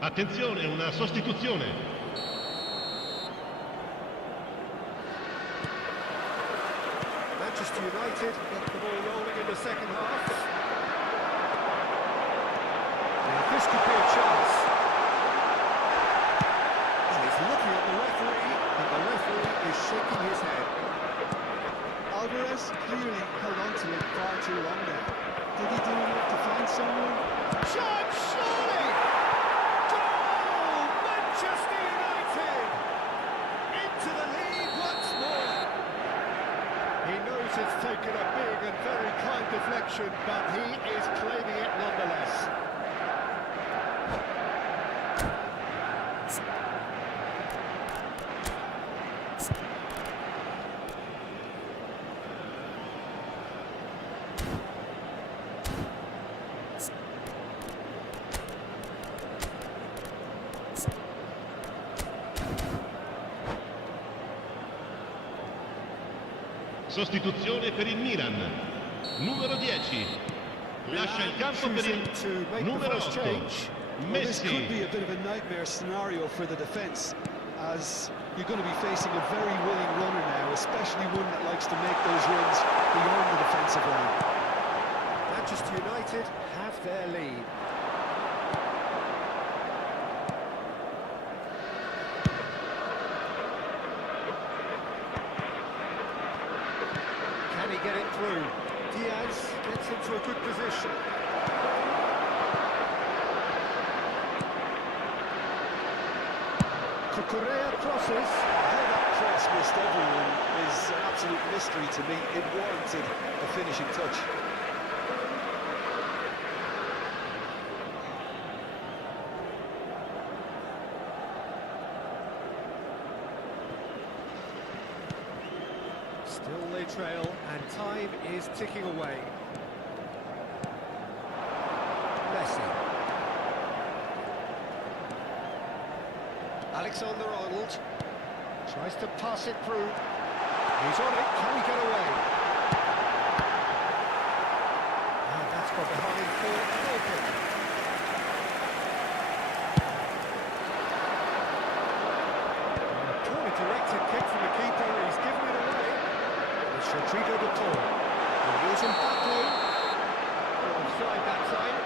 Attenzione, una sostituzione. Manchester United get the ball rolling in the second half. Now this could be a chance. And he's looking at the referee, and the referee is shaking his head. Alvarez clearly held on to it far too long there. Did he do enough to find someone? Shot, surely! Goal! Manchester United! Into the lead once more! He knows it's taken a big and very kind deflection, but he is claiming it nonetheless. Sostituzione per il Milan. Numero 10. Lascia il campo per il numero 8. Well, this could be Messi. a bit of a nightmare scenario for the defence, as you're going to be facing a very willing runner now, especially one that likes to make those runs beyond the defensive line. Manchester United have their lead. Can he get it through? Diaz gets into a good position. Correa crosses. How that cross missed everyone is an absolute mystery to me. It warranted a finishing touch. Still they trail, and time is ticking away. Messi. Alexander-Arnold tries to pass it through. He's on it. Can he get away? And that's got behind for Wilkin. Poorly directed kick from the keeper. He's given it away. It's Rodrigo de Paul. And here's Mbappe. Offside that time.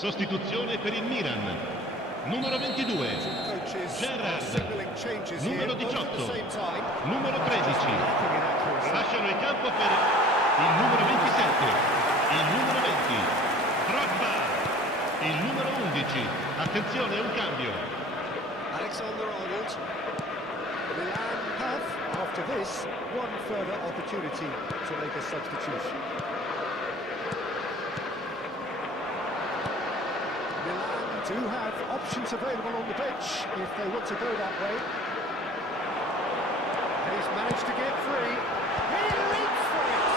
Sostituzione per il Milan. Numero 22. Gerrard. Numero 18. Numero 13. Lasciano il campo per il numero 27. Il numero 20. Drogba. Il numero 11. Attenzione, un cambio. Alexander-Arnold. Milan have, after this, one further opportunity to make a substitution. Milan do have options available on the bench if they want to go that way. And he's managed to get free. He leaps for it!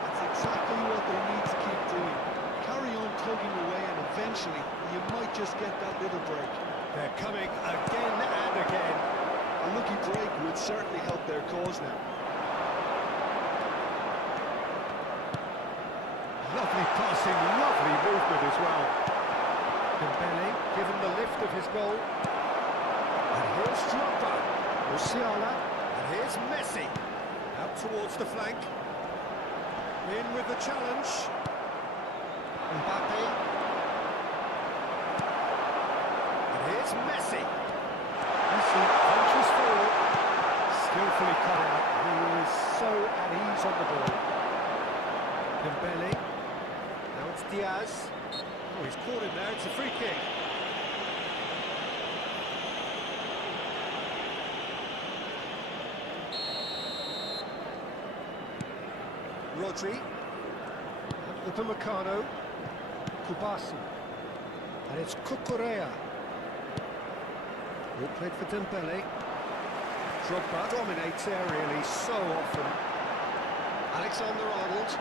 That's exactly what they need to keep doing. Carry on tugging away, and eventually you might just get that little break. They're coming again and again. A lucky break would certainly help their cause now. Lovely passing, lovely movement as well. Dembele given the lift of his goal. And here's Drogba. Musiala. And here's Messi. Out towards the flank. In with the challenge. Mbappe. And here's Messi. Messi punches forward. Skillfully cut out. He is so at ease on the ball. Dembele. Now it's Diaz. Oh, he's caught him there. It's a free kick. Rodri. Upamecano. Kubasi. And it's Cucurella. All played for Dembele. Drogba dominates aerially so often. Alexander-Arnold.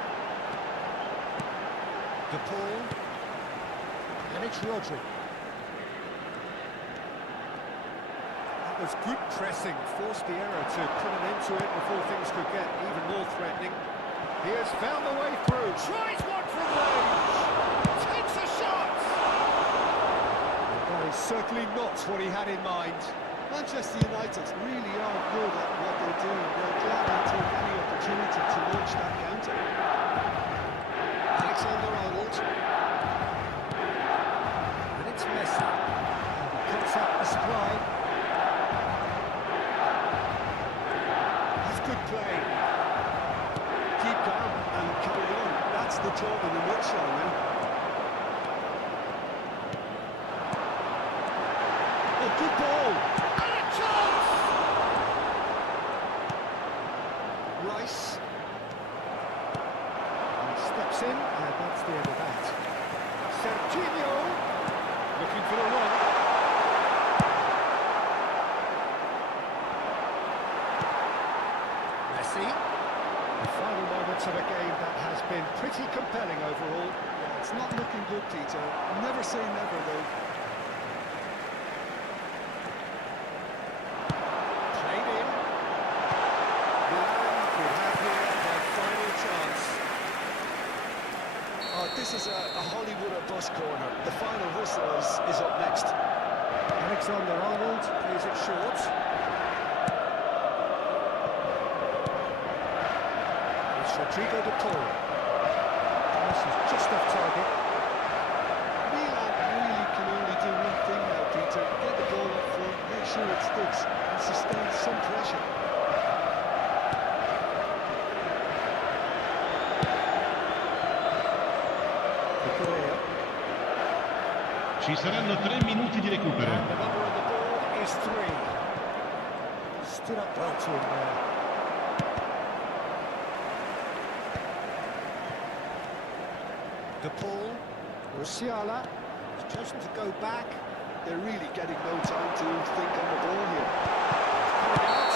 De Paul. And it's Rodri. That was good pressing, forced the error to put an end to it before things could get even more threatening. He has found the way through, tries one from range, takes a shot! That is certainly not what he had in mind. Manchester United really are good at what they're doing. They'll gladly take any opportunity to launch that counter. Alexander-Arnold. And it's Messi. And he cuts out the supply. That's good play. Keep calm and carry on. That's the job in a nutshell now. Oh, good ball! And a chance! Rice. And steps in, and that's the end of that. Serginho looking for the run. Messi. The final moments of a game that has been pretty compelling overall. Yeah, it's not looking good, Peter. Never say never, though. Played in. Milan could have here their final chance. Oh, this is a Hollywood or bust corner. The final whistle is up next. Alexander-Arnold plays it short. It's Rodrigo de Paul. This is just off target. Milan really can only do one thing now, Peter. Get the ball up front, make sure it sticks, and sustain some pressure. Cucurella. Ci saranno 3 minuti di recupero. And the number on the board is 3. Stood up well to him there. De Paul. Musiala has chosen to go back. They're really getting no time to think on the ball here. Coming out.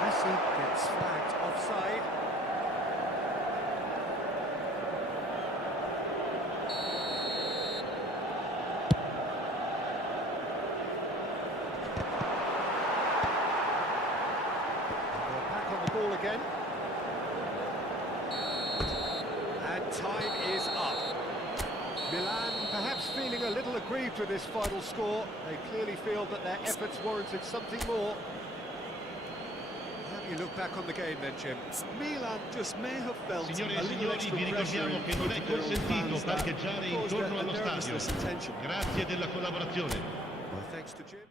Messi gets flagged offside. They're back on the ball again. And time is up. Milan perhaps feeling a little aggrieved with this final score. They clearly feel that their efforts warranted something more. How do you look back on the game then, Jim? Milan just may have felt Signore a e little signori, extra vi pressure ricordiamo che non è in their own consentito fans that parcheggiare caused intorno a allo stadio. nervousness and tension. Grazie della collaborazione. Well, thanks to Jim.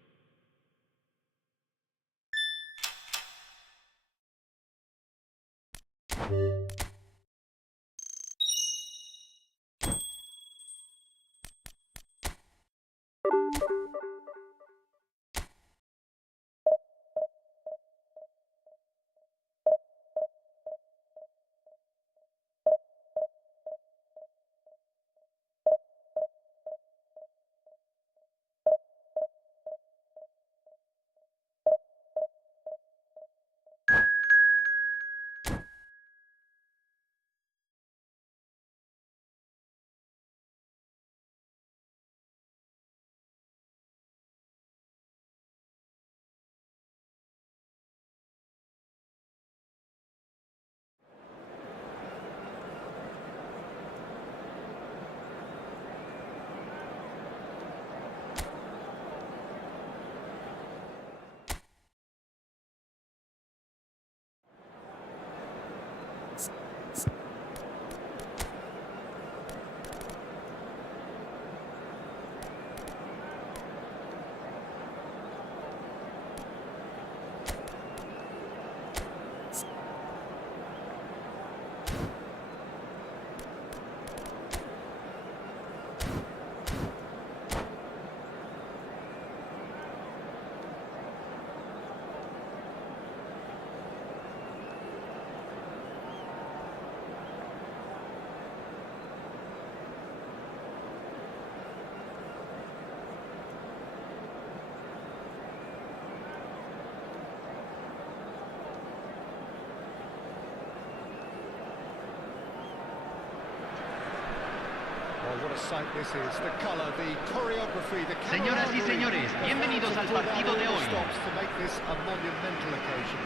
sight this is. The colour, the choreography, the Señoras y señores, bienvenidos al partido de hoy. Stops to make this a monumental occasion.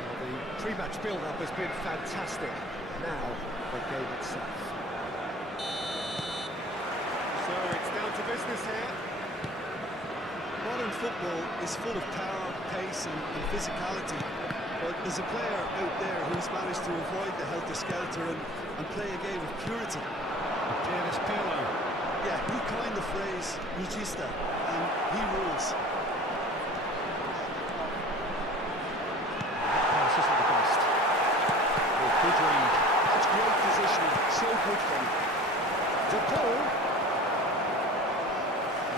Well, the pre-match build-up has been fantastic. Now, the game itself. So it's down to business here. Modern football is full of power, pace and physicality. But there's a player out there who's managed to avoid the helter-skelter and play a game of purity. Dennis Pirlo. Yeah, he coined the phrase regista, and he rules. Pass isn't the best. Oh, good read. That's great positioning, so good for him. De Paul.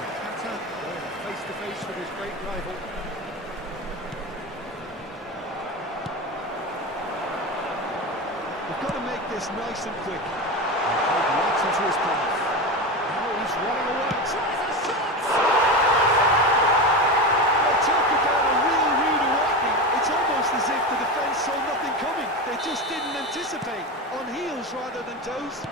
Nakata going face-to-face with his great rival. We've got to make this nice and quick. Played right into his path. Now he's running away. Tries a shot! Well, talk about a real rude awakening. It's almost as if the defence saw nothing coming. They just didn't anticipate. On heels rather than toes.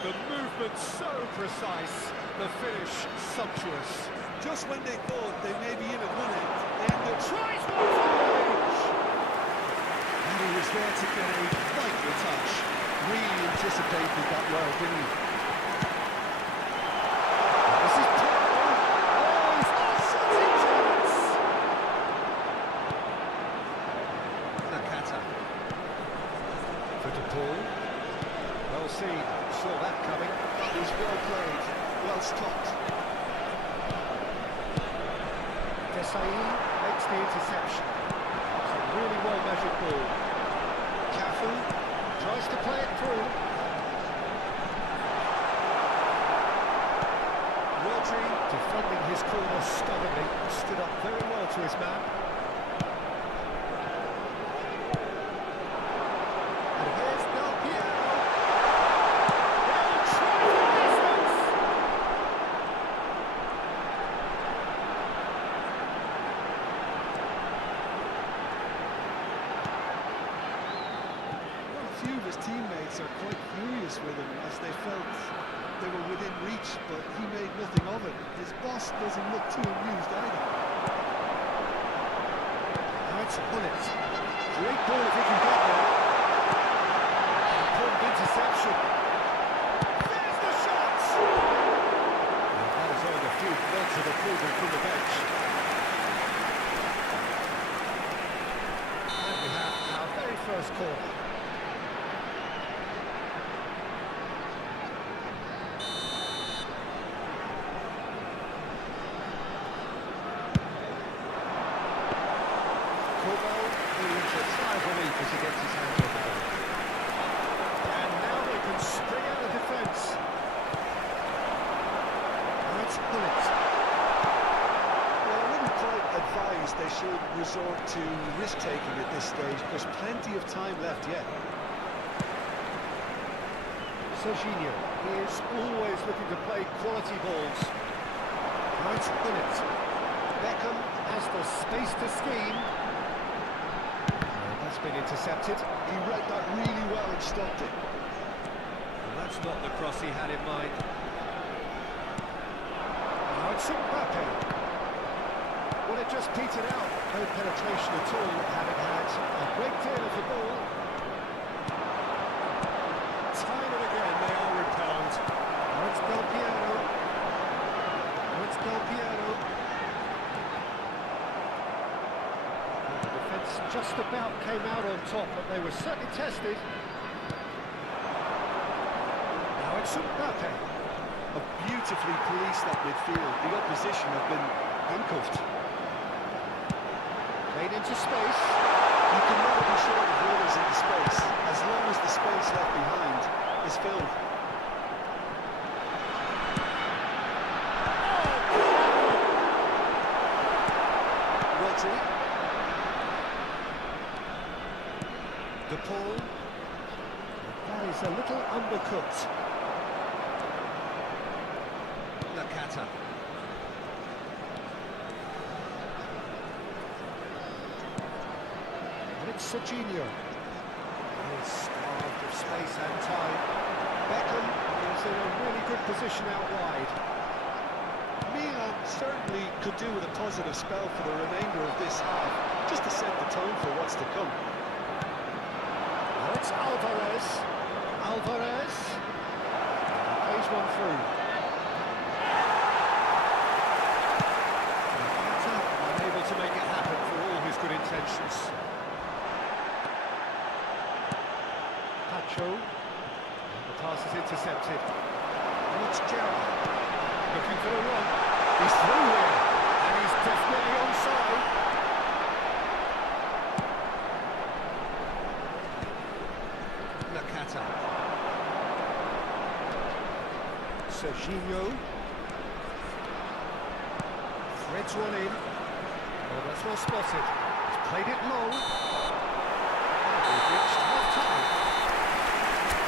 The movement so precise. The finish sumptuous. Just when they thought they may be in at one end, they end up... Tries one for range! And he was there to get a vital touch. Really anticipated that well, didn't he? This is terrible. Oh, he's got shooting chance! Nakata. For De Paul. Well seen. Saw that coming. He's well played, well stopped. Desai makes the interception. It's a really well-measured ball. Cafu tries to play it through. Rodri, defending his corner stubbornly, stood up very well to his man. And here's Del Piero. They'll try for distance. Well, a few of his teammates are quite furious with him as they felt they were within reach, but he made nothing of it. His boss doesn't look too amused either. Now it's Bullet. Great ball if he can get there. Important interception. There's the shot! And that has earned a few nods of approval from the bench. And we have our very first corner. Relief as he gets his hands on the ball. And now they can spring out of defence. That's Bullet. Well, I wouldn't quite advise they should resort to risk-taking at this stage. There's plenty of time left yet. Serginho is always looking to play quality balls. That's Bullet. Beckham has the space to scheme. That's been intercepted. He read that really well and stopped it. And that's not the cross he had in mind. Now it's Mbappe. Well, it just petered out. No penetration at all, having had a great deal of the ball. Time and again, they are repelled. Now it's Del Piero. Now it's Del Piero. The defence just about came out on top, but they were certainly tested. Now it's Mbappe. Beautifully policed that midfield. The opposition have been handcuffed. Made into space. You can never be short of runners into space, as long as the space left behind is filled. Rodri. De Paul. That is a little undercooked. Nakata. And it's Serginho. He is starved of space and time. Beckham is in a really good position out wide. Milan certainly could do with a positive spell for the remainder of this half, just to set the tone for what's to come. Now it's Alvarez. Alvarez. Plays one through. Unable to make it happen for all his good intentions. Pacho. The pass is intercepted. And it's Gerrard. Looking for a run. He's through here. And he's definitely onside. Nakata. Serginho. Threads one in. Oh, that's well spotted. He's played it long. We've reached half-time.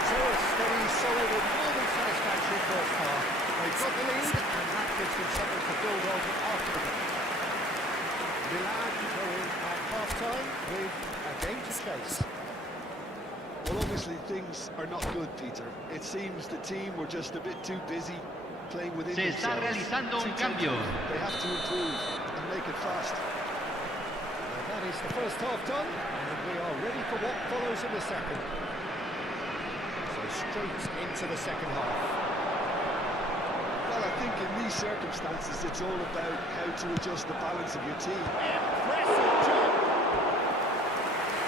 So a steady, solid and more than satisfactory first half. They've got the lead and that gives them something to build on after the game. Milan going at half-time with a game to chase. Well, obviously things are not good, Peter. It seems the team were just a bit too busy playing within Se está themselves. realizando un Too cambio. tentative. They have to improve and make it fast. And that is the first half done, and we are ready for what follows in the second. So straight into the second half. Well, I think in these circumstances it's all about how to adjust the balance of your team. Impressive jump!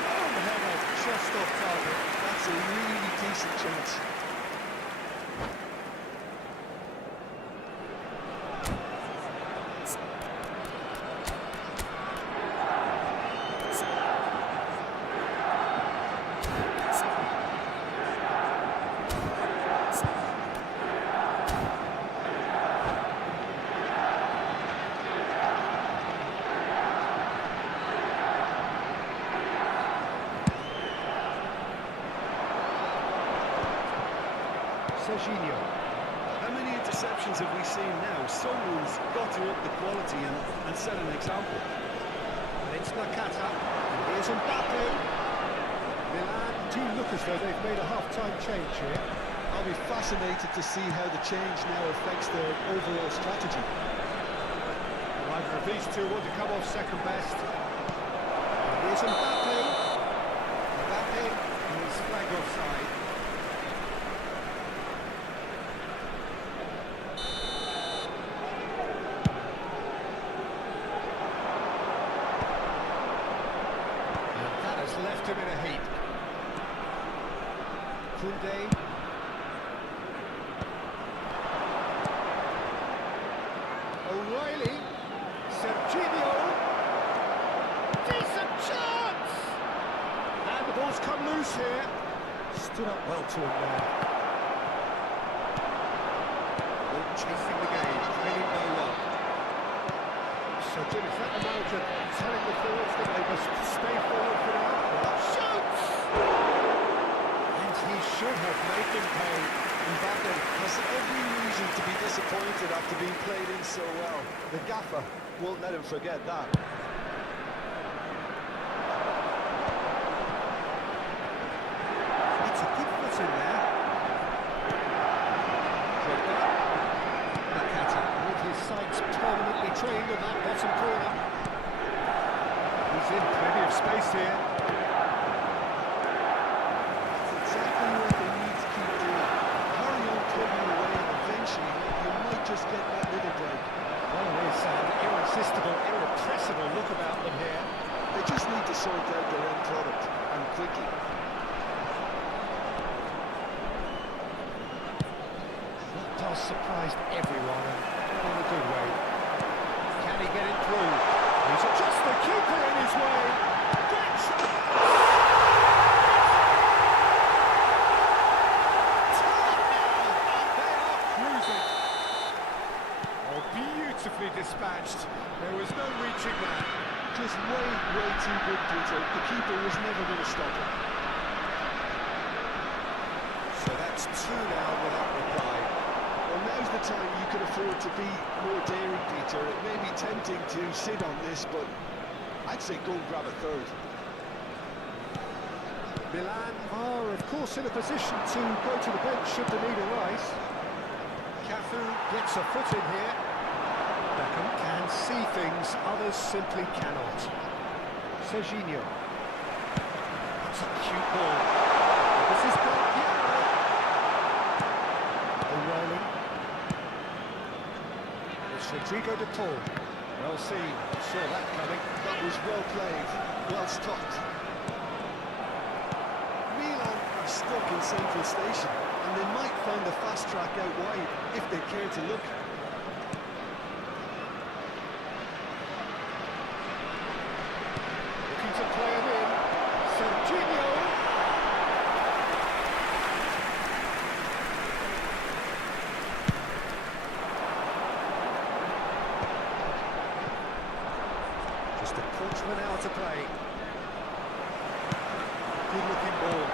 Oh, header, just off target. That's a really decent chance. Serginho. How many interceptions have we seen now? Someone's got to up the quality and set an example. And it's Nakata. And here's Mbappe. Milan do look as though they've made a half-time change here. I'll be fascinated to see how the change now affects their overall strategy. Neither of these two want to come off second best. And here's Mbappe. Mbappe is flagged offside. Left him in a heap. Koundé. O'Reilly. Serginho. Decent chance! And the ball's come loose here. Stood up well to him there. All chasing the game, trailing no one. So Jim, is that the manager telling the forwards that they must stay forward for now? Shoots! And he should have made them pay. Mbappe has every reason to be disappointed after being played in so well. The gaffer won't let him forget that. That's a good foot in there. Nakata with his sights permanently trained on that bottom corner. He's in plenty of space here. That's exactly what they need to keep doing. Hurry on plugging away and eventually you might just get that little break. Well, there's an irresistible, irrepressible look about them here. They just need to sort out their end product, and quickly. That pass surprised everyone, and not in a good way. Can he get it through? He's just the keeper in his way. Great shot! They are cruising. Oh, beautifully dispatched. There was no reaching that. Just way too good, Peter. The keeper was never going to stop him. So that's two now without reply. Well, now's the time you can afford to be more daring, Peter. It may be tempting to sit on this, but I'd say go and grab a third. Milan are, of course, in a position to go to the bench should the need arise. Cafu gets a foot in here. Beckham can see things others simply cannot. Serginho. That's a cute ball. This is Piero. Rolling. It's Rodrigo de Paul. Well seen. Saw that coming. That was well played, well stopped. Milan are stuck in central station, and they might find a fast track out wide if they care to look. Looking to play him in. Serginho. Just a quarter of an hour to play. Good-looking ball.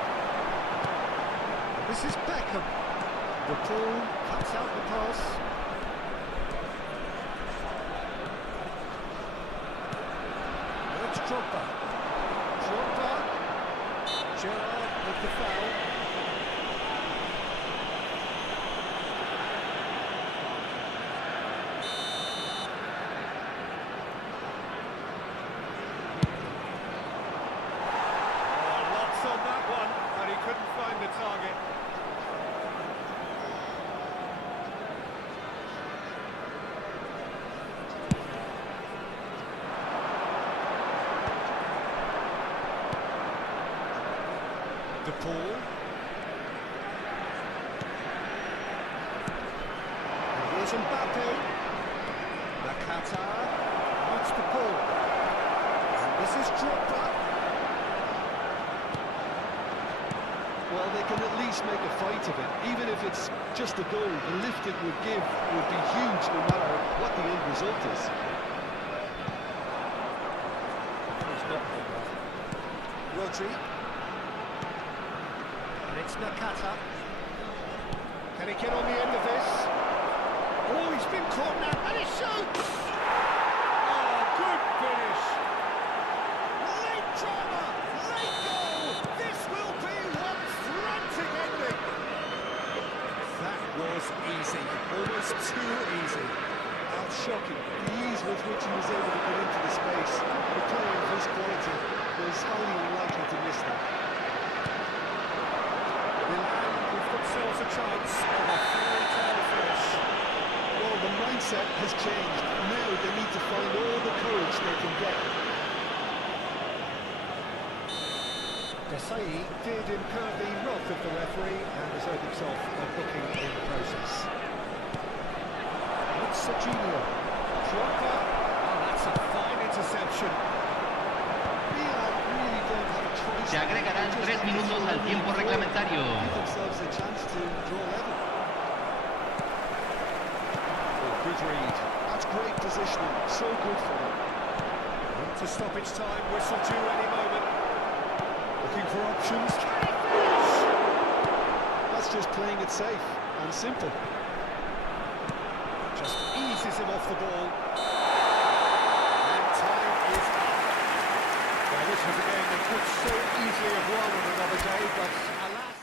And this is Beckham. The ball cuts out the pass. It's Drogba. Gerrard with the foul. Lots on that one, but he couldn't find the target. De Paul. And here's Mbappe. Nakata. Wants De Paul. And this is Drogba. Well, they can at least make a fight of it, even if it's just a goal. The lift it would give would be huge no matter what the end result is. Rodri. And it's Nakata. Can he get on the end of this? Oh, he's been caught now, and he shoots! Oh, good finish! Late drama, late goal! This will be one frantic ending! That was easy, almost too easy. That's shocking. The ease with which he was able to get into the space. The player of his quality was highly unlikely to miss that. Milan give themselves a chance of a fairy tale finish. Well, the mindset has changed. Now they need to find all the courage they can get. Desai did incur the wrath of the referee and reserved himself a booking in the process. It's Serginho. Drogba. Oh, that's a fine interception. Milan really don't have a choice. Se agregarán 3 minutos al tiempo reglamentario. Give themselves a chance to draw level. Oh, good read. That's great positioning. So good for them. To stoppage time, whistle due any moment. Looking for options. Can he finish? That's just playing it safe and simple. Just eases him off the ball. And time is up. Well, this was a game that could so easily have won on another day, but alas...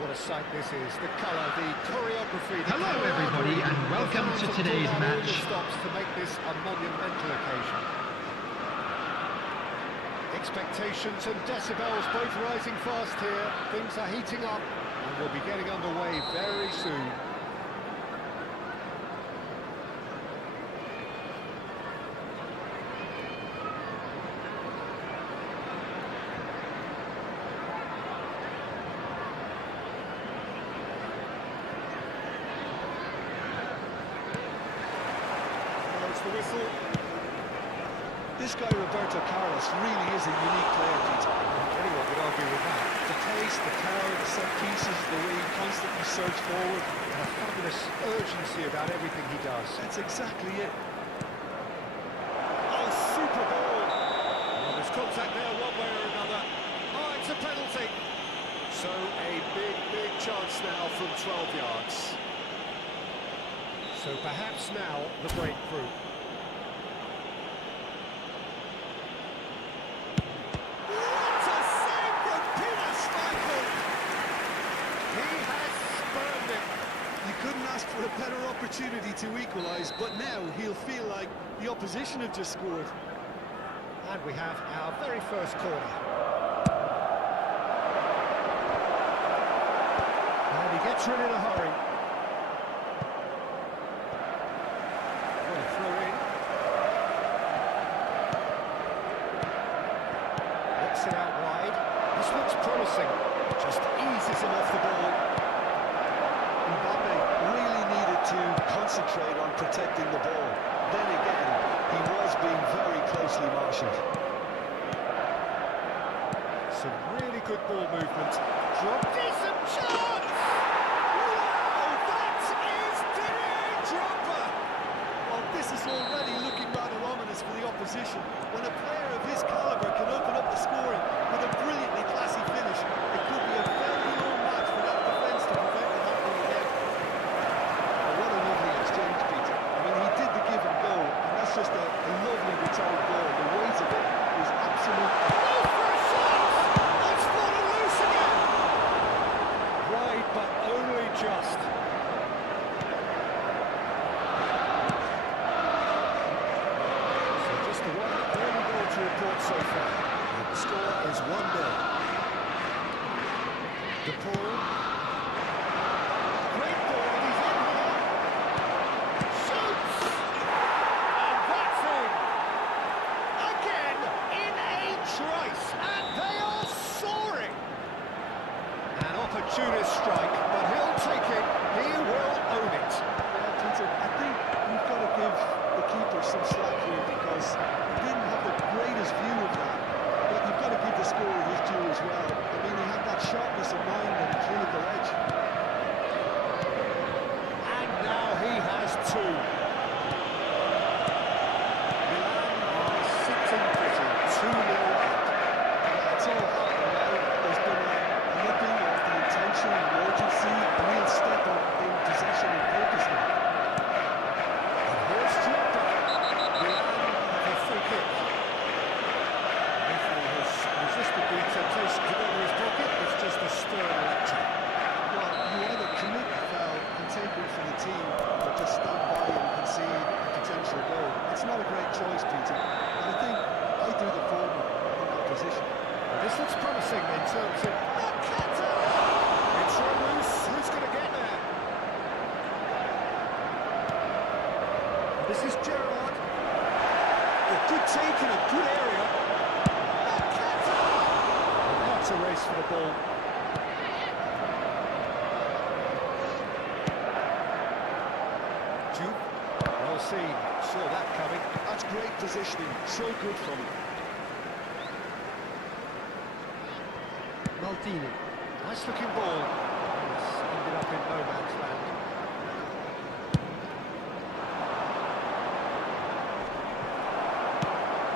what a sight this is. The colour, the choreography... The Hello everybody and welcome to today's match. ...stops to make this a monumental occasion. Expectations and decibels both rising fast here. Things are heating up and we'll be getting underway very soon. The whistle. This guy, Roberto Carlos, really is a unique player, Peter. Anyone would argue with that. The pace, the power, the set pieces, the way he constantly surges forward. And a fabulous urgency about everything he does. That's exactly it. Oh, super ball! Well, there's contact there one way or another. Oh, it's a penalty. So a big chance now from 12 yards. So perhaps now the breakthrough. What a save from Peter Schmeichel! He has spurned it. You couldn't ask for a better opportunity to equalise, but now he'll feel like the opposition have just scored. And we have our very first corner. And he gets rid in a hurry. Throw in. Looks it out wide. This looks promising. Just eases him off the ball. Mbappe really needed to concentrate on protecting the ball. Then again, he was being very closely marshalled. Some really good ball movement. Drop decent chance! Wow, that is Didier Drogba! Well, this is already looking rather ominous for the opposition. When a player of his calibre can open up the scoring with a brilliantly classy finish, it could be a very long match for that defence to prevent it happening again. Well, what a lovely exchange, Peter. I mean, he did the give and go, and that's just a lovely return goal. The weight of it is absolute. Oh, for a shot! It's fallen loose again! Wide, but only just. Report so far. The score is 1-0. De Paul. Great ball, and he's in here. Shoots! And that's in. Again, in a trice. And they are soaring. An opportunist strike, but he'll take it. He will own it. Yeah, Peter, I think we've got to give the keeper some slack here because he didn't have the greatest view of that, but you've got to give the scorer his due as well. I mean, he had that sharpness of mind and clinical edge. And now he has two. Milan are sitting pretty, 2-0 up. It's all happening now. There's been a nipping of the intention and urgency, a real step up in possession and purpose now. And here's Drogba. Milan have a free kick. Referee has resisted the temptation to go to his pocket. It's just a stern lecture. Well, you either commit the foul and take it for the team, or just stand by and concede a potential goal. It's not a great choice, Peter. And I think I do the former in that position. Well, this looks promising in terms of... Nakata! It's run loose. Who's going to get there? This is Gerrard. A good take in a good area. Nakata! And now it's a race for the ball. Jude. Well seen. Saw that coming. That's great positioning. So good from him. Maldini. Nice looking ball. It's ended up in no man's land.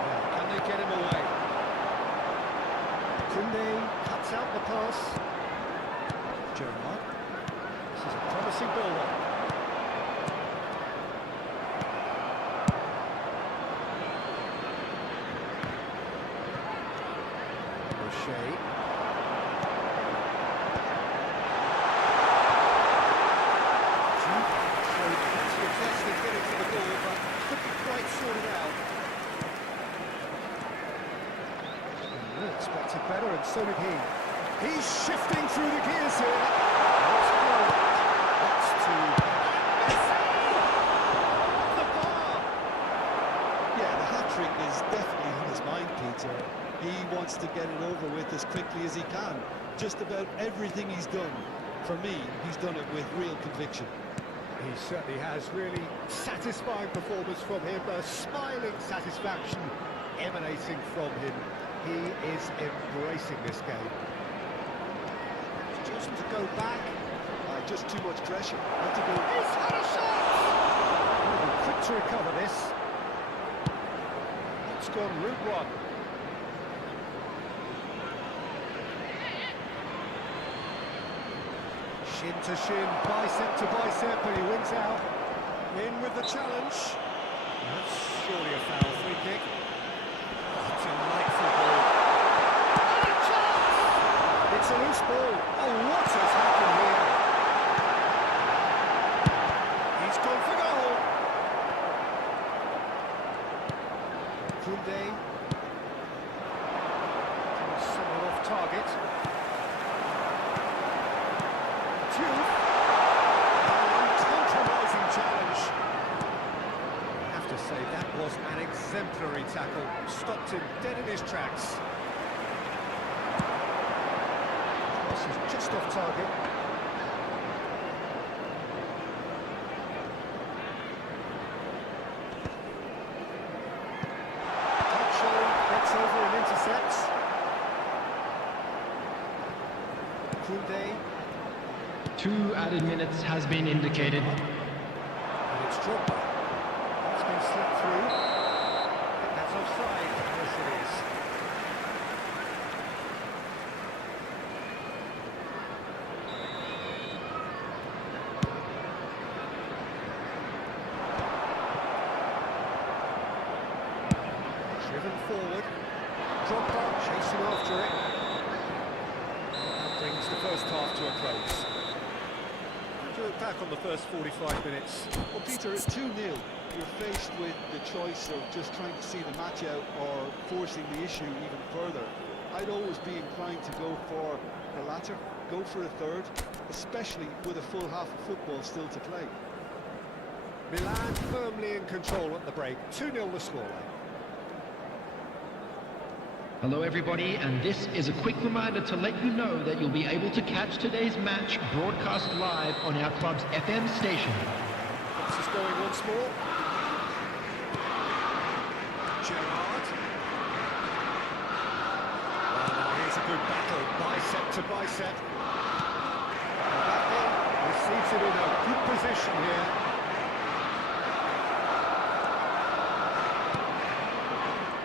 Now, can they get him away? Koundé cuts out the pass. Gerrard. This is a promising build-up. O'Shea. He expected better, and so did he. He's shifting through the gears here. That's good. That's two. The bar! Yeah, the hat-trick is definitely on his mind, Peter. He wants to get it over with as quickly as he can. Just about everything he's done, for me, he's done it with real conviction. He certainly has. Really satisfying performance from him. A smiling satisfaction emanating from him. He is embracing this game. He's chosen to go back. Just too much pressure. Had to go. He's had a shot! Oh, quick to recover this. It's gone route one. Shin to shin, bicep to bicep, and he wins out. In with the challenge. That's surely a foul. Free kick. Delightful ball. And a chance! It's a loose ball. Oh, what has happened here? He's gone for goal. Kunde. Somewhat off target. Uncompromising challenge. I have to say that was an exemplary tackle. Stopped him dead in his tracks. Cross is just off target. Tacho gets over and intercepts. Kunde. 2 added minutes has been indicated. And it's Drogba. That's been slipped through. That's offside. Yes, it is. Driven forward. Drogba chasing after it. That brings the first half to a close. Back on the first 45 minutes. Well, Peter, it's 2-0. You're faced with the choice of just trying to see the match out or forcing the issue even further. I'd always be inclined to go for the latter, go for a third, especially with a full half of football still to play. Milan firmly in control at the break. 2-0 the scoreline. Hello everybody, and this is a quick reminder to let you know that you'll be able to catch today's match broadcast live on our club's FM station. This is going once more. Gerrard. Well, now here's a good battle, bicep to bicep. Mbappe receives it in a good position here.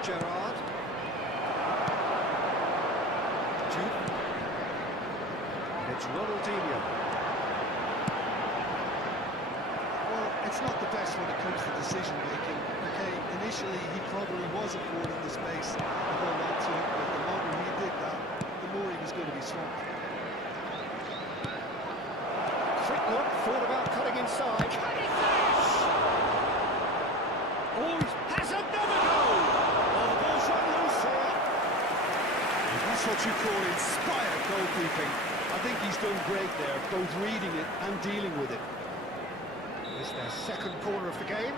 Gerrard. It's Ronaldinho. Well, it's not the best when it comes to decision making. Okay, initially he probably was affording the space to hold on to it, but the longer he did that, the more he was going to be swamped. Quick look, thought about cutting inside. Can he finish? Oh, he has another goal! Oh, the ball's run loose here. That's what you call inspired goalkeeping. I think he's done great there, both reading it and dealing with it. It's their second corner of the game.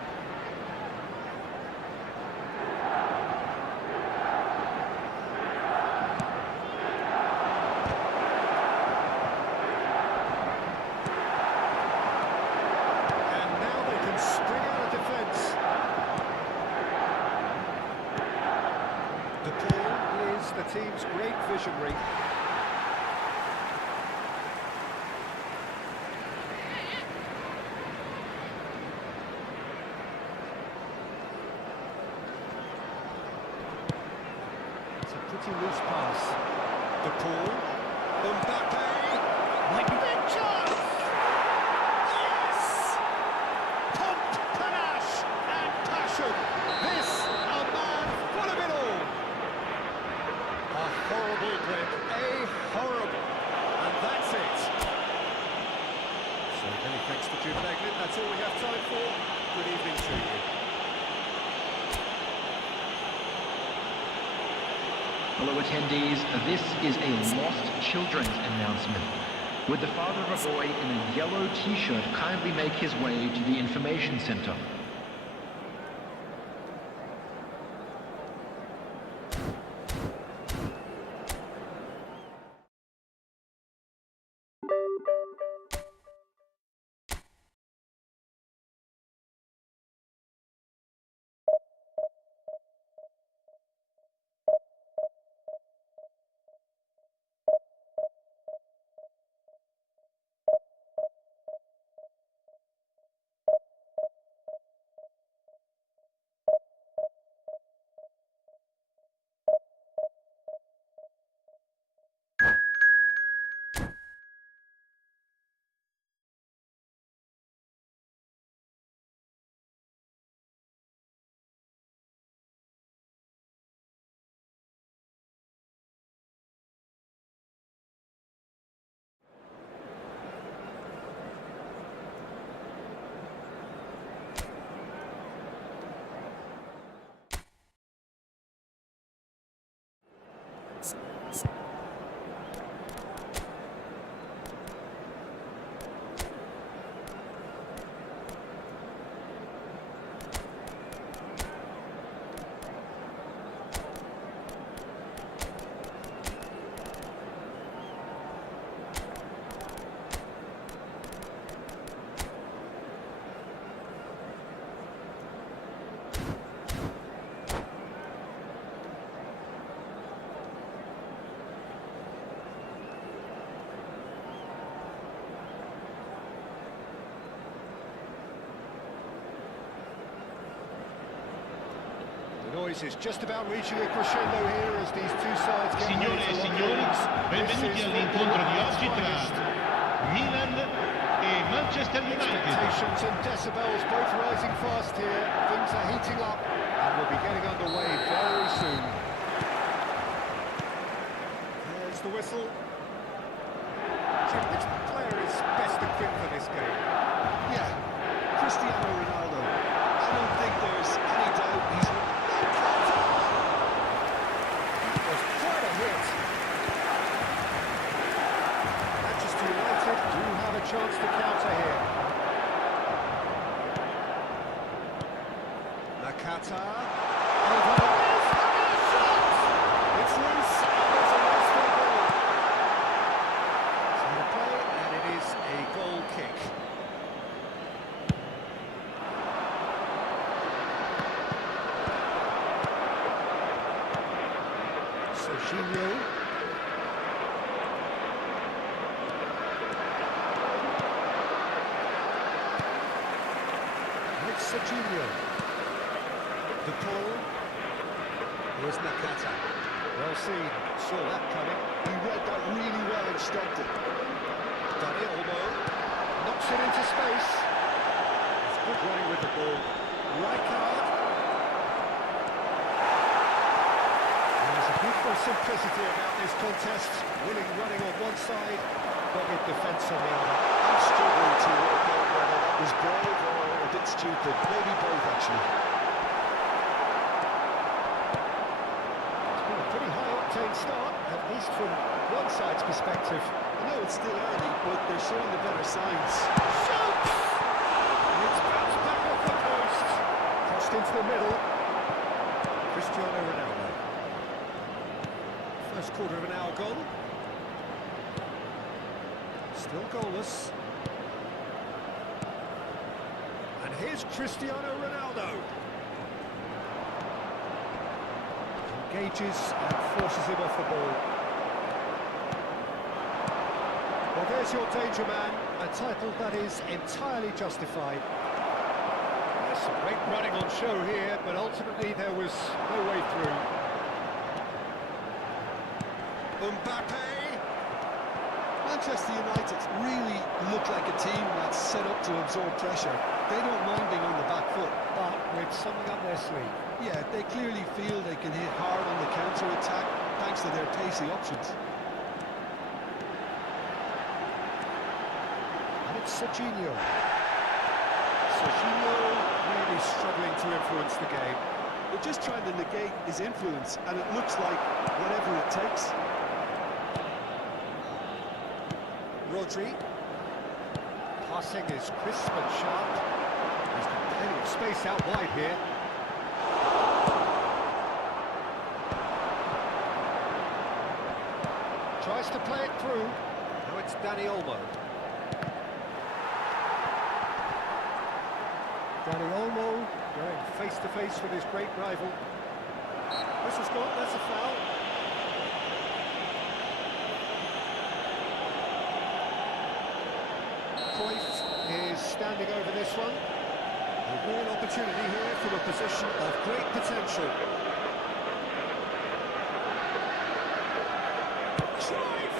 And now they can spring out of defence. The ball is the team's great visionary. Pretty loose pass. De Paul. Mbappe. Might be big chance. Yes! Pomp, panache, and passion. This, a man full of it all. A horrible grip. A horrible. And that's it. So many thanks to Jude Leglin. That's all we have time for. Good evening to you. Hello attendees, this is a lost children's announcement. Would the father of a boy in a yellow t-shirt kindly make his way to the information center? The noise is just about reaching a crescendo here as these two sides get Signore ready e to signori, lock in. benvenuti This is all'incontro di football oggi at its tra finest. Milan e Manchester United. Expectations and decibels both rising fast here. Things are heating up and we'll be getting underway very soon. There's the whistle. So which player is best equipped for this game? Yeah, Cristiano Ronaldo. I don't think there's any doubt he's... It was quite a hit. Manchester United do have a chance to counter here. Nakata. Over. It's loose. There's a race for the ball. So the play, and it is a goal kick. Serginho. It's Serginho. The pull. Here's Nakata. Well seen. Saw that coming. He read that really well and stopped it. Dani Olmo. Knocks it into space. It's good running with the ball. Rijkaard. There's a beautiful simplicity about this contest. Willing running on one side, dogged defence on the other. I'm struggling to work out whether that was brave or a bit stupid. Maybe both, actually. It's been a pretty high-octane start, at least from one side's perspective. I know it's still early, but they're showing the better signs. Shoots! It's bounced back off the post. Crossed into the middle. Cristiano Ronaldo. First quarter of an hour gone. Still goalless. And here's Cristiano Ronaldo. Engages and forces him off the ball. Well, there's your danger man, a title that is entirely justified. There's some great running on show here, but ultimately there was no way through. Mbappe! Manchester United really look like a team that's set up to absorb pressure. They don't mind being on the back foot. But with something up their sleeve. Yeah, they clearly feel they can hit hard on the counter-attack thanks to their pacey options. And it's Serginho. Serginho really struggling to influence the game. They're just trying to negate his influence, and it looks like whatever it takes. Rodri. Passing is crisp and sharp. He's got plenty of space out wide here. Tries to play it through. Now it's Dani Olmo. Dani Olmo going face to face with his great rival. This is gone, that's a foul. Cruyff is standing over this one. A real opportunity here from a position of great potential. Cruyff!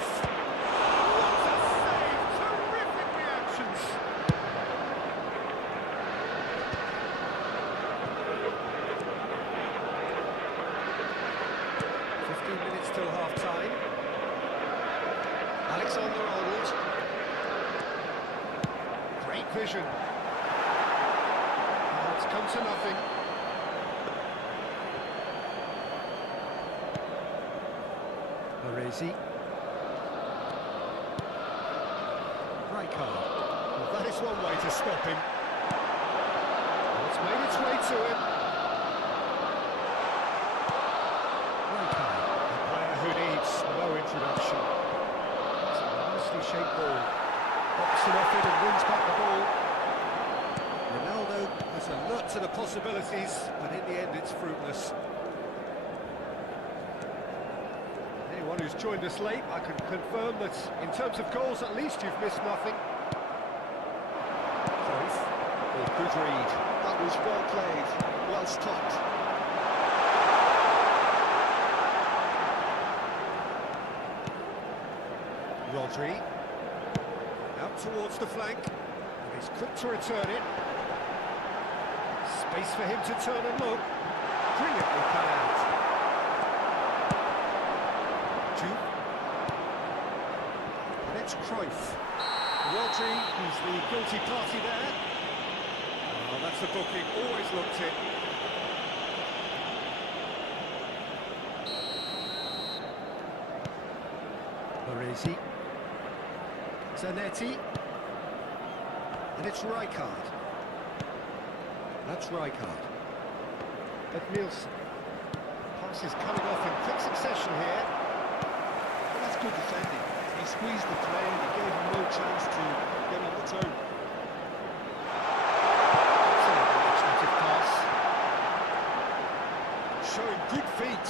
What a save! Terrific reactions! Minutes till half-time. Alexander-Arnold. Great vision. Oh, it's come to nothing. Baresi. Rijkaard. Well, that is one way to stop him. It's made its way to him. No introduction. It's a nicely shaped ball. Boxes off it and wins back the ball. Ronaldo has alerted to the possibilities, but in the end it's fruitless. Anyone who's joined us late, I can confirm that in terms of goals, at least you've missed nothing. Cruyff. Oh, good read. That was well played, well stopped. Rodri, out towards the flank, and he's quick to return it. Space for him to turn and look. Brilliantly cut out. Jude. And it's Cruyff. Rodri, who's the guilty party there. Oh, that's the booking, always looked it. Baresi. Zanetti, and it's Rijkaard. That's Rijkaard. But Nielsen. Pass is coming off in quick succession here. Well, that's good defending. He squeezed the play and he gave him no chance to get on the turn. Excellent imaginative pass. Showing good feet.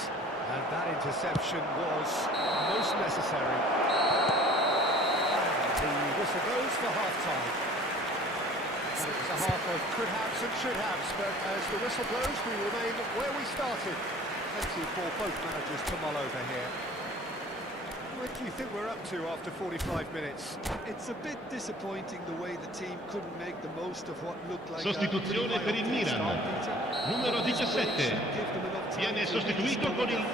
And that interception was most necessary. The whistle goes for half-time. And it was a half of could-haves and should-haves, but as the whistle blows, we remain where we started. Plenty for both managers to mull over here. What do you think we're up to after 45 minutes? It's a bit disappointing the way the team couldn't make the most of what looked like Sostituzione per il Milan. Numero 17. Viene sostituito con il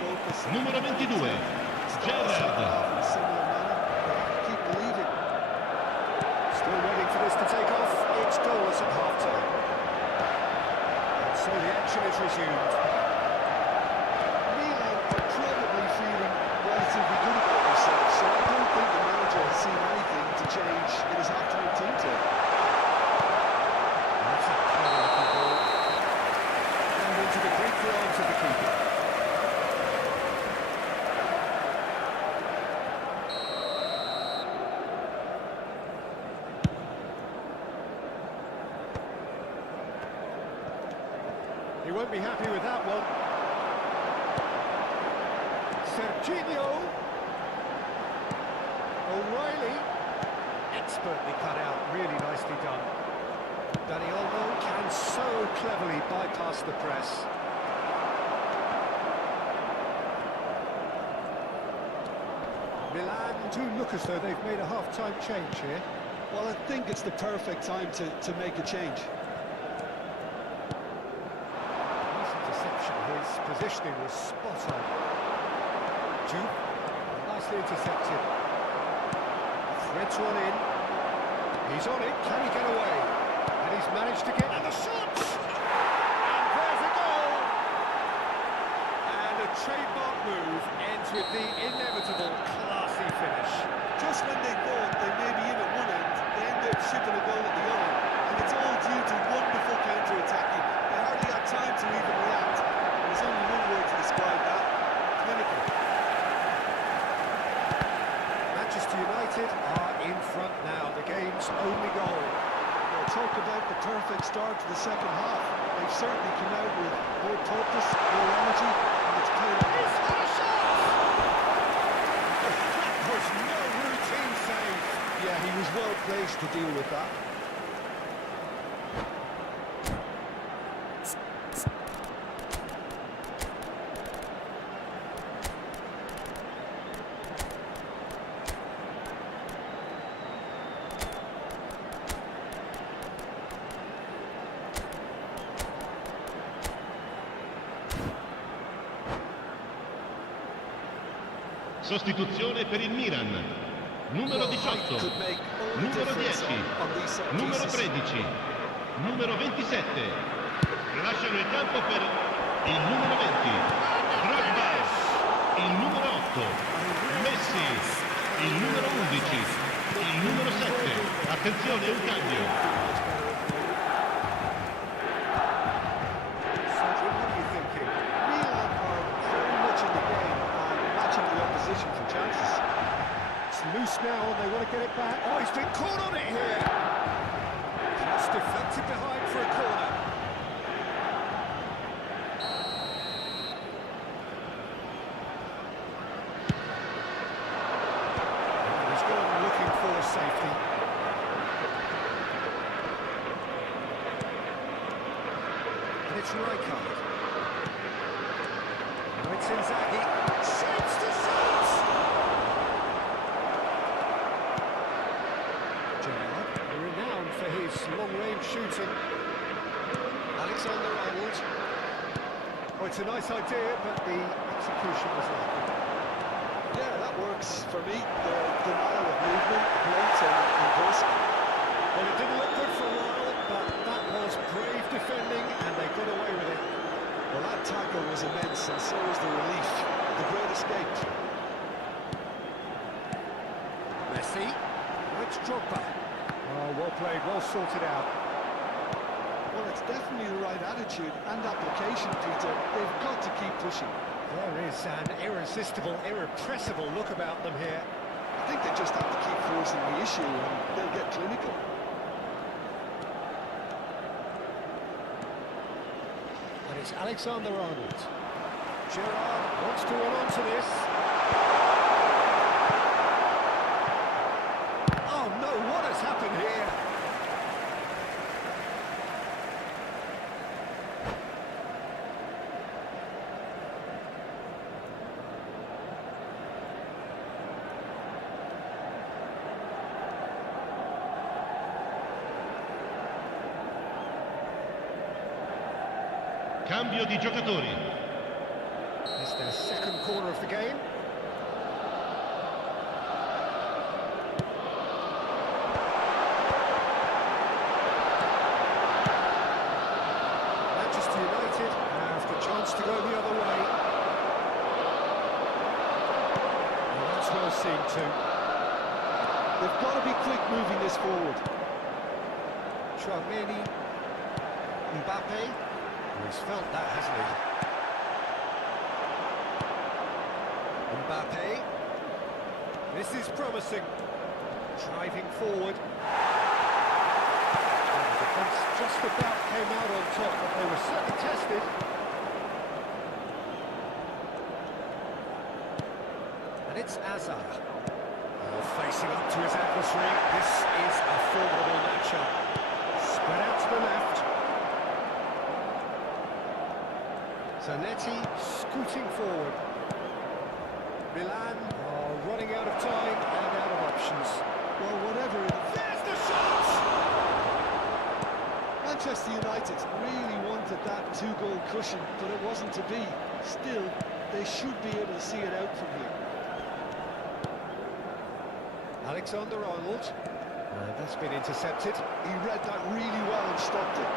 numero 22. Gerrard. Still waiting for this to take off. It's goalless at half-time. And so the action is resumed. Milan are probably feeling relatively good about themselves, so I don't think the manager has seen anything to change in his half-time team talk. That's a clever little ball. And into the grateful arms of the keeper. He won't be happy with that one. Serginho. O'Reilly. Expertly cut out, really nicely done. Dani Olmo can so cleverly bypass the press. Milan do look as though they've made a half-time change here. Well, I think it's the perfect time to make a change. His positioning was spot on. Jude, nicely intercepted. Threads one in. He's on it. Can he get away? And he's managed to get... And the shot! And there's a goal! trademark move ends with the inevitable classy finish. Just when they thought they may be in at one end, they end up shipping a goal at the other. And it's all due to wonderful counter-attacking. They hardly had time to even react. There's only one word to describe that: clinical. Manchester United are in front now, the game's only goal. Well, talk about the perfect start to the second half. They've certainly come out with more purpose, more energy, and it's paid off. He's got a shot! That was no routine save. Yeah, he was well placed to deal with that. Sostituzione per il Milan. Numero 18, numero 10, numero 13, numero 27. Lasciano il campo per il numero 20, Drogba, il numero 8, Messi, il numero 11, il numero 7. Attenzione, un cambio. Loose now, and they want to get it back. Oh, he's been caught on it here. Just deflected behind for a corner. He's gone looking for safety. And it's Rijkaard. Now it's Inzaghi. Shapes to shoot! Renowned for his long-range shooting. Alexander-Arnold. Oh, it's a nice idea, but the execution was lacking. Yeah, that works for me. The denial of movement, blunt and brusque. Well, it didn't look good for a while, but that was brave defending, and they got away with it. Well, that tackle was immense, and so was the relief. The great escape. Messi. It's Drogba. Oh, well played, well sorted out. Well, it's definitely the right attitude and application, Peter. They've got to keep pushing. There is an irresistible, irrepressible look about them here. I think they just have to keep forcing the issue and they'll get clinical. And it's Alexander-Arnold. Gerrard wants to run onto this. Oh no, what has happened here? Cambio di giocatori. It's their second corner of the game. Manchester United have the chance to go the other way. And that's well seen too. They've got to be quick moving this forward. Chouameni, Mbappe. He's felt that, hasn't he? Mbappe. This is promising. Driving forward. And the defence just about came out on top, but they were certainly tested. And it's Azar. Facing up to his adversary. This is a formidable matchup. Spread out to the left. Zanetti scooting forward. Milan are running out of time and out of options. Well, whatever it is. There's the shot! Manchester United really wanted that two-goal cushion, but it wasn't to be. Still, they should be able to see it out from here. Alexander-Arnold. That's been intercepted. He read that really well and stopped it.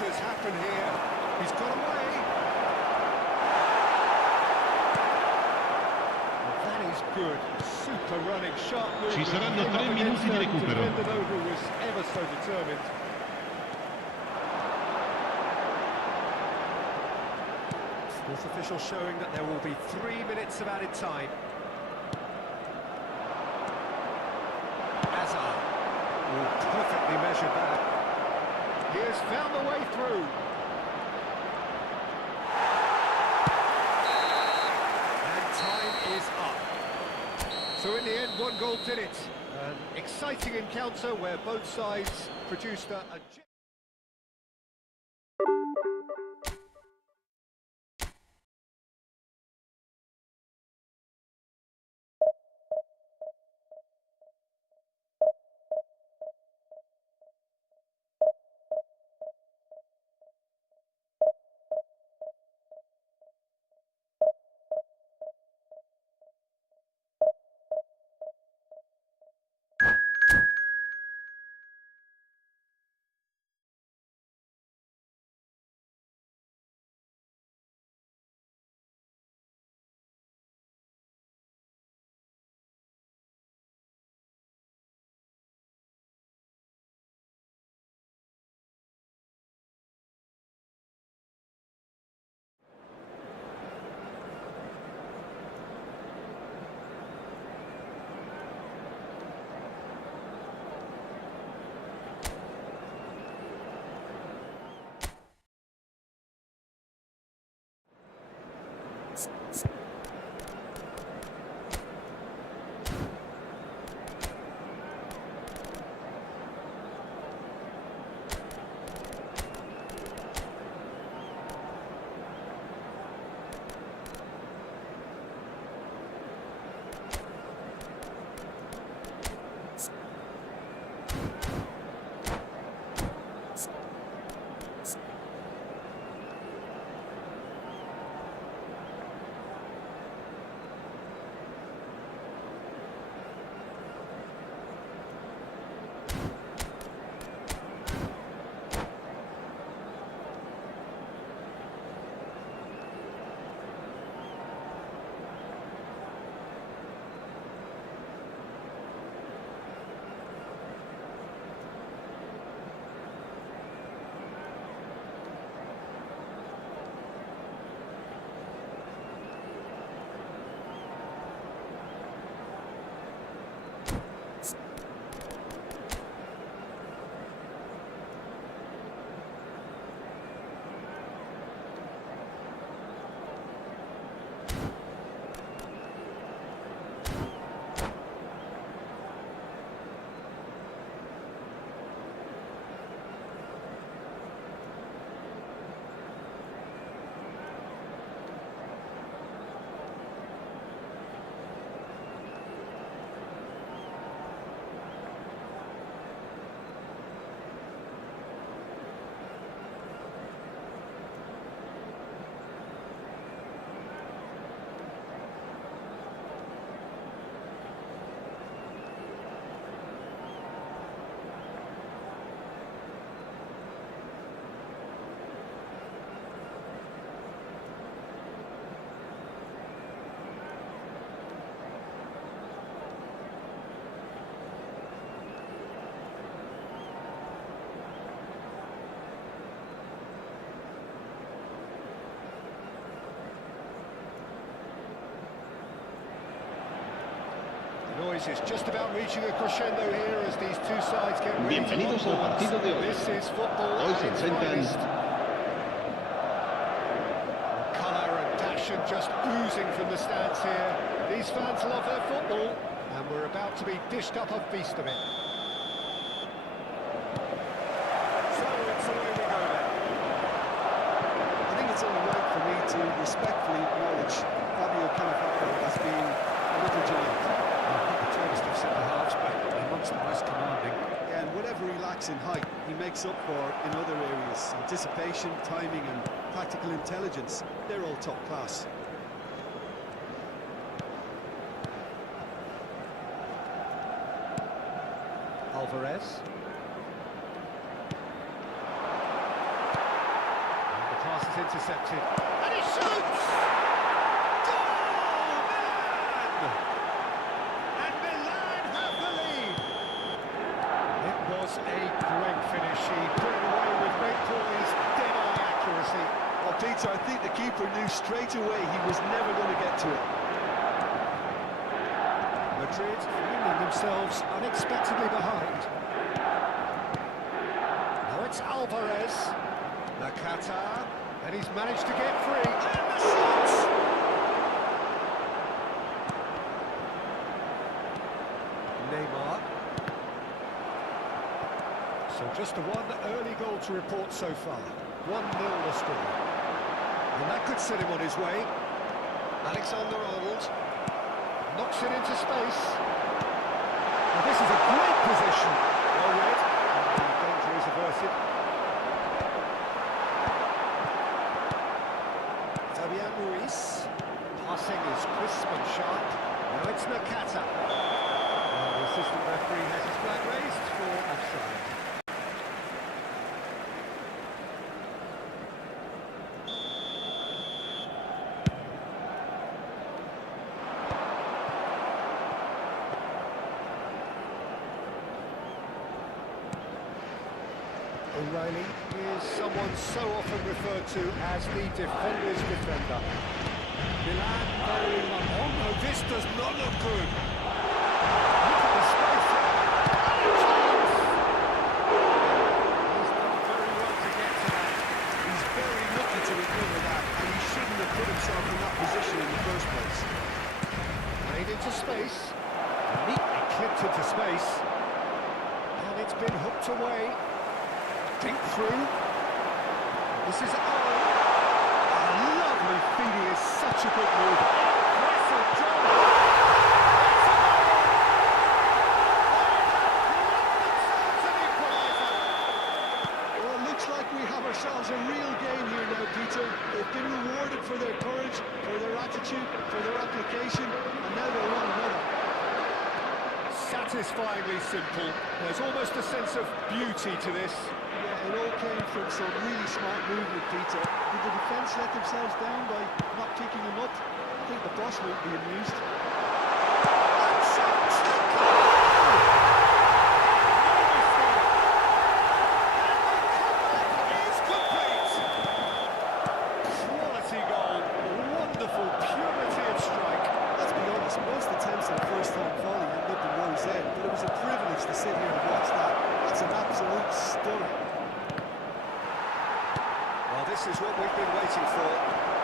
has happened here. He's got away. Well, that is good. Super running, sharp movement. Ci saranno Came 3 up minuti di against a recupero. defender, though, who was ever so determined. Sports official showing that there will be 3 minutes of added time. Hazard. Oh, perfectly measured that. He has found the way through. And time is up. So in the end, 1 goal did it. An exciting encounter where both sides produced a... noise is just about reaching a crescendo here as these two sides get ready. Bienvenidos al partido de hoy. This is football. Hoy se enfrentan. Colour and passion just oozing from the stands here. These fans love their football, and we're about to be dished up a feast of it. So it's away we go then. I think it's only right for me to respectfully acknowledge Fabio Cannavaro as being a little giant. The tallest of centre-halves, but amongst the most commanding. And whatever he lacks in height, he makes up for in other areas. Anticipation, timing and tactical intelligence, they're all top class. Alvarez. is intercepted. And he shoots! Goal! Milan! And Milan have the lead. It was a great finish. He put it away with great poise, dead-eye accuracy. Well, Peter, I think the keeper knew straight away he was never going to get to it. Madrid finding themselves unexpectedly behind. Now it's Alvarez. Nakata. And he's managed to get free. And the shot! Neymar. So just the one early goal to report so far. 1-0 the score. And that could set him on his way. Alexander-Arnold knocks it into space. Well, this is a great position. Well read. And the danger is averted. Fabian Ruiz. Passing is crisp and sharp. Now it's Nakata. And the assistant referee has his flag raised for offside. O'Reilly is someone so often referred to as the defender's defender. Milan following up. Oh no, this does not look good. Look at the space. And a chance! He's done very well to get to that. He's very lucky to recover that, and he shouldn't have put himself in that position in the first place. Played into space. Neatly clipped into space. And it's been hooked away. Deep through. This is a lovely feeding is such a good move. Impressive job. Well, it looks like we have ourselves a real game here now, Peter. They've been rewarded for their courage, for their attitude, for their application, and now they want another. Satisfyingly simple. There's almost a sense of beauty to this. Yeah, it all came from some really smart movement, Peter. Did the defence let themselves down by not picking him up? I think the boss won't be amused. Quality goal, wonderful purity of strike. Let's be honest, most attempts at first-time volley end up in Rose End, but it was a privilege to sit here and watch that. That's an absolute stunner. Well, this is what we've been waiting for.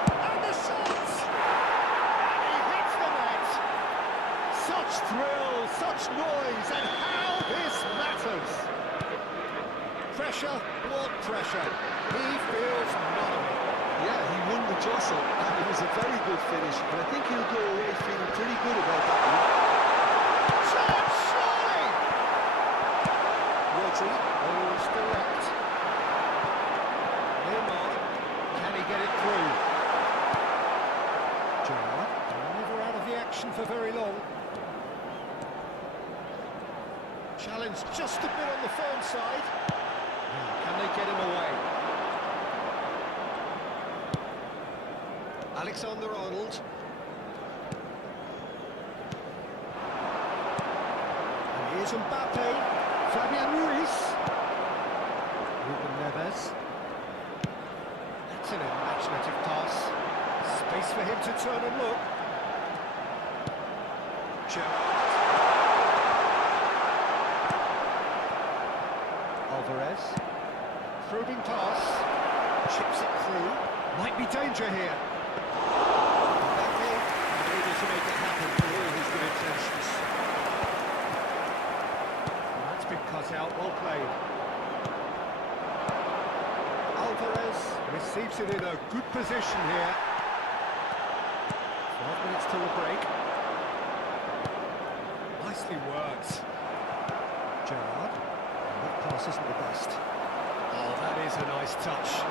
And the shot! And he hits the net! Such thrill, such noise, and how this matters! Pressure, what pressure? He feels none of it. Yeah, he won the jostle, and it was a very good finish, but I think he'll go away feeling pretty good about that one. Shot, surely! Rodri. Goes direct. Neymar, can he get it through? Gerrard, never out of the action for very long. Challenge just a bit on the firm side. Can they get him away? Alexander-Arnold. And here's Mbappe. Fabian Ruiz. Ruben Neves. That's an imaginative pass. Space for him to turn and look. Gerrard. Alvarez. Probing pass. Chips it through. Might be danger here. Mbappe able to make it happen for all his good intentions. Well, that's been cut out. Well played. Alvarez receives it in a good position here. 12 minutes till the break. Nicely worked. Gerrard. That pass isn't the best. Oh, that is a nice touch.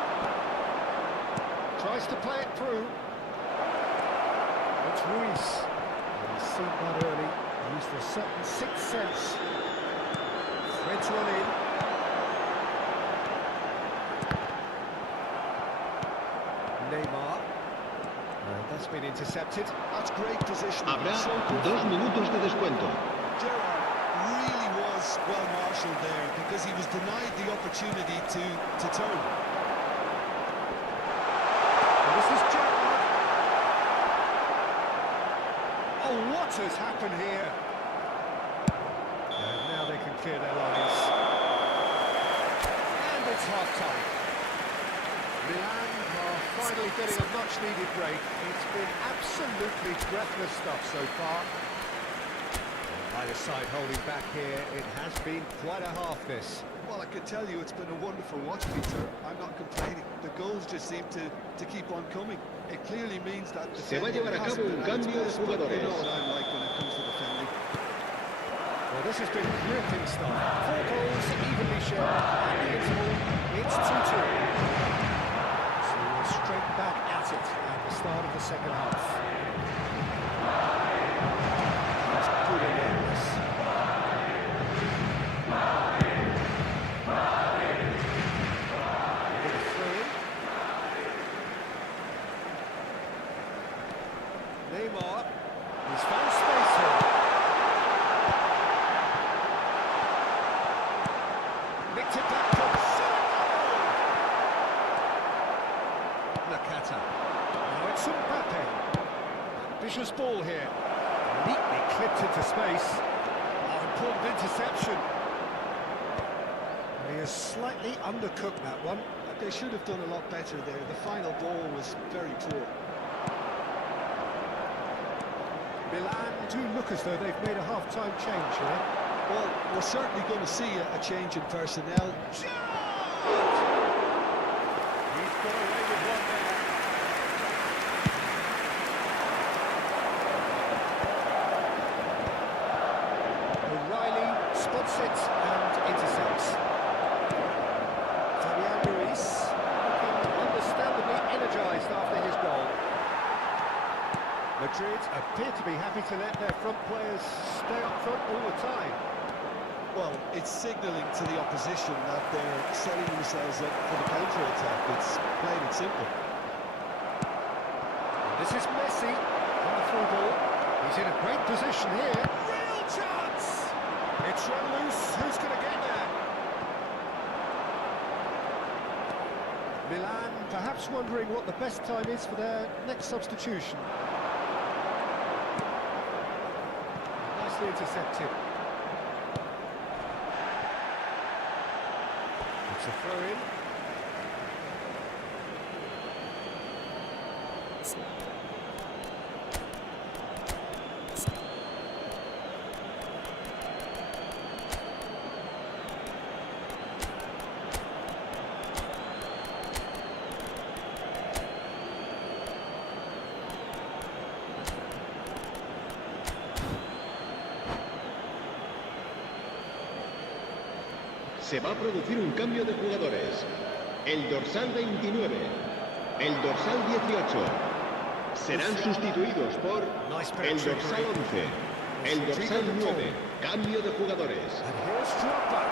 Tries to play it through. It's Ruiz. He's seen that early. Used a certain sixth sense. Threads one in. Neymar. That's been intercepted. That's great position. Habrá So good. 2 minutos de descuento. Gerrard really was well marshalled there because he was denied the opportunity to turn. And this is Gerrard. Oh, what has happened here? And now they can clear their lines. And it's half-time. Milan are finally getting a much-needed break. It's been absolutely breathless stuff so far. Either side holding back here. It has been quite a half, this. Well, I can tell you it's been a wonderful watch, Peter. I'm not complaining. The goals just seem to keep on coming. It clearly means that Se va a llevar a cabo un cambio de you jugadores. know what I'm like when it comes to defending. Well, this has been gripping stuff. 4 goals evenly shared. At the interval, it's 2-2. So we're straight back at it at the start of the second half. That's good awareness. With a throw-in. Neymar. He's found space here. Nicked it back to Senegal. Nakata. Now it's Mbappe. Ambitious ball here. Neatly clipped into space. Oh, important interception. He has slightly undercooked that one. They should have done a lot better there. The final ball was very poor. Milan do look as though they've made a half-time change here. Well, we're certainly going to see a change in personnel. Gerrard! He's got away with one there. O'Reilly spots it and intercepts. Fabian Ruiz looking understandably energised after his goal. Madrid appear to be happy to let their front players stay up front all the time. Well, it's signalling to the opposition that they're setting themselves up for the counter-attack. It's plain and simple. This is Messi on the through ball. He's in a great position here. Real chance! It's run loose. Who's going to get there? Milan perhaps wondering what the best time is for their next substitution. Nicely intercepted. It's a throw-in. Se va a producir un cambio de jugadores. El dorsal 29, el dorsal 18 serán sustituidos por el dorsal 11, el dorsal 9. Cambio de jugadores. And here's Drogba.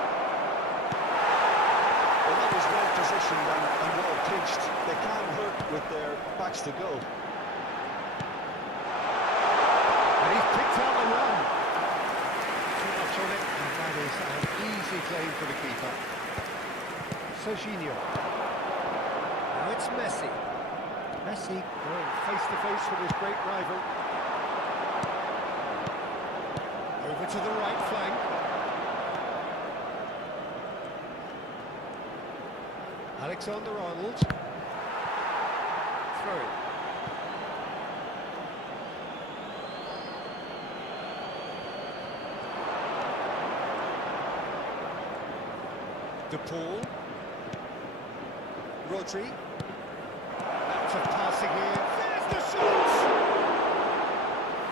Well, that was well positioned and well pitched. They can't hurt with their backs to go. And he's picked out the run. Too much on it, and that is an easy claim for the keeper. Serginho. Now it's Messi. Messi going face-to-face with his great rival. Over to the right flank. Alexander-Arnold. Throw it. De Paul. Rodri. Lots of passing here. There's the shot!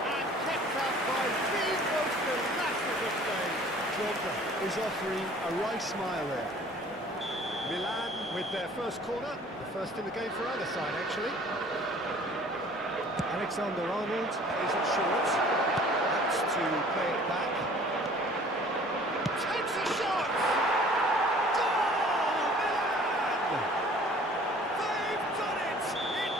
And kept out by the most illustrative play. Drogba is offering a right smile there. Milan with their first corner. The first in the game for either side, actually. Alexander-Arnold plays it short. That's to play it back. Takes a shot! Goal, Milan! They've done it! It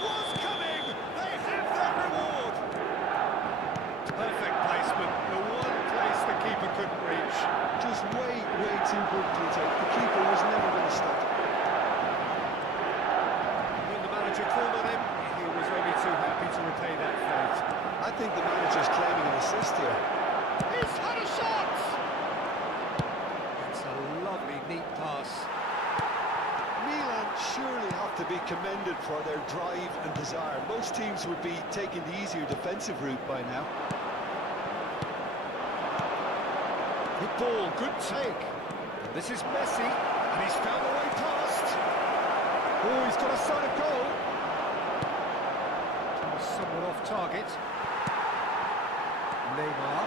He's had a shot! It's a lovely, neat pass. Milan surely have to be commended for their drive and desire. Most teams would be taking the easier defensive route by now. Good ball, good take. This is Messi, and he's found a way past. Oh, he's got a sight of goal. Somewhat off target. Neymar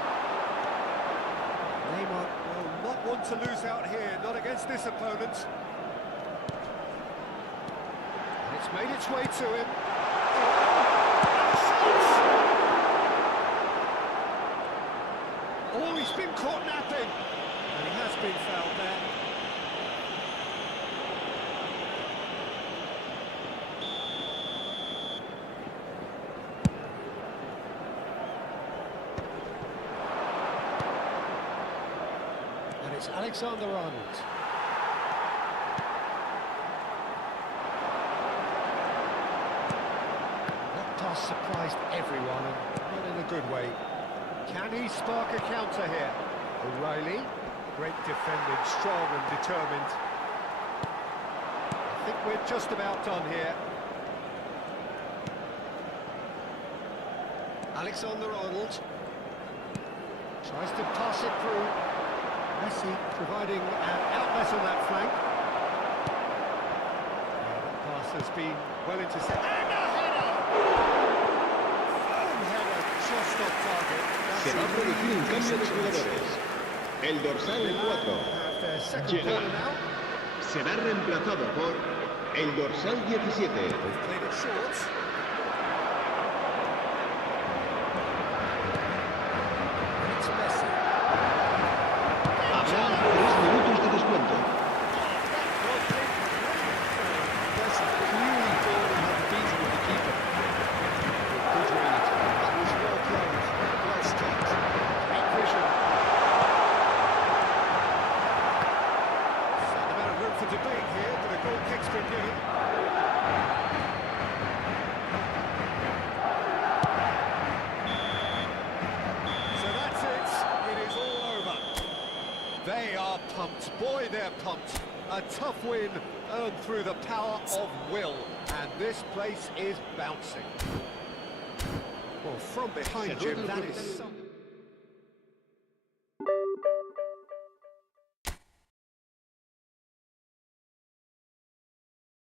will not want to lose out here, not against this opponent. And it's made its way to him. And a shot! Oh, he's been caught napping. And he has been fouled there. And it's Alexander-Arnold. That pass surprised everyone, and not in a good way. Can he spark a counter here? O'Reilly, great defending, strong and determined. I think we're just about done here. Alexander-Arnold tries to pass it through. Messi providing an outlet on that flank. That pass has been well intercepted. And a header! Firm header, just off target. Se va a producir un cambio de jugadores. El dorsal 4, Gerard, será reemplazado por el dorsal 17. Played it short. It's Messi. Habrá 3 minutos de descuento. That's clearly thought and had the beating with the keeper. Good read. That was well played. Well stopped. Great vision. Certain amount of room for debate here, but a goal kick's been given. So that's it. It is all over. They are pumped. Boy, they're pumped. A tough win earned through the power of will. And this place is bouncing. Well, from behind you, that is...